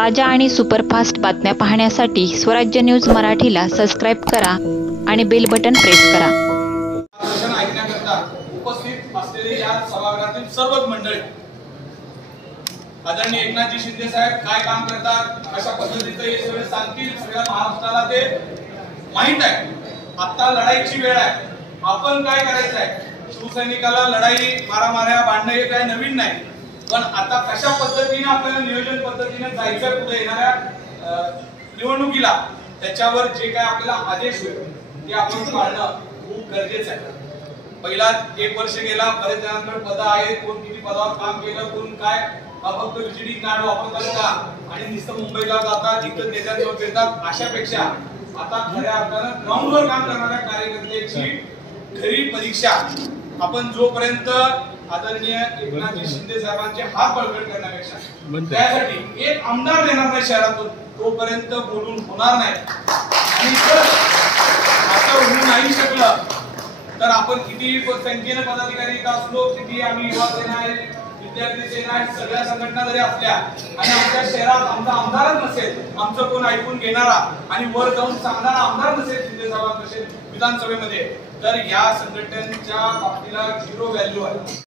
ताज्या आणि सुपरफास्ट बातम्या पाहण्यासाठी स्वराज्य न्यूज मराठीला सबस्क्राईब करा आणि बेल बटन प्रेस करा। भाषण ऐकण्याकरता उपस्थित असलेले या सभागृहातील सर्व मंडळी, आदरणीय एकनाथजी शिंदे साहेब काय काम करतात, अशा पद्धतीचं हे सगळे सांगतील। सगळ्या महाराष्ट्राला ते माहित आहे। आता लढाईची वेळ आहे, आपण काय करायचं आहे। शिवसैनिकाला लढाई, मारामाऱ्या, भांडणं हे काय नवीन नाही, पण आता कशा पद्धतीने आपल्याला नियोजन पद्धतीने जायचं पुढे येणाऱ्या निवडणुकीला, त्याच्यावर जे काय आपल्याला आदेश होईल ते आपण पाळणं खूप गरजेचं आहे। पहिला 1 वर्ष गेला, बरेच जणांकडे पद आहेत, कोण किती पदावर काम केलं, कोण काय, फक्त विजिटिंग कार्ड वापरतात का आणि नुसतं मुंबईला जातात, इतर नेत्यांसोबत फिरतात, अशापेक्षा आता खऱ्या अर्थानं ग्राउंडवर काम करणाऱ्या कार्यकर्त्याची खरी परीक्षा आपण जोपर्यंत आदरणीय एकनाथजी शिंदे साहेबांचे हात बळकट करण्यापेक्षा त्यासाठी एक आमदार देणार नाही शहरातून, तोपर्यंत बोलून होणार नाही। आणि जर असं होऊ नाही शकलं तर आपण किती संख्येने पदाधिकारी इथं असलो, किती आम्ही युवा सेना आहे, विद्यार्थी सेना आहे, सगळ्या संघटना जरी असल्या आणि आमच्या शहरात आमचा आमदारच नसेल, आमचं कोण ऐकून घेणारा आणि वर जाऊन सांगणारा आमदार नसेल शिंदे साहेबांना विधानसभेमध्ये, तर या संघटनेच्या बाबतीला 0 व्हॅल्यू आहे।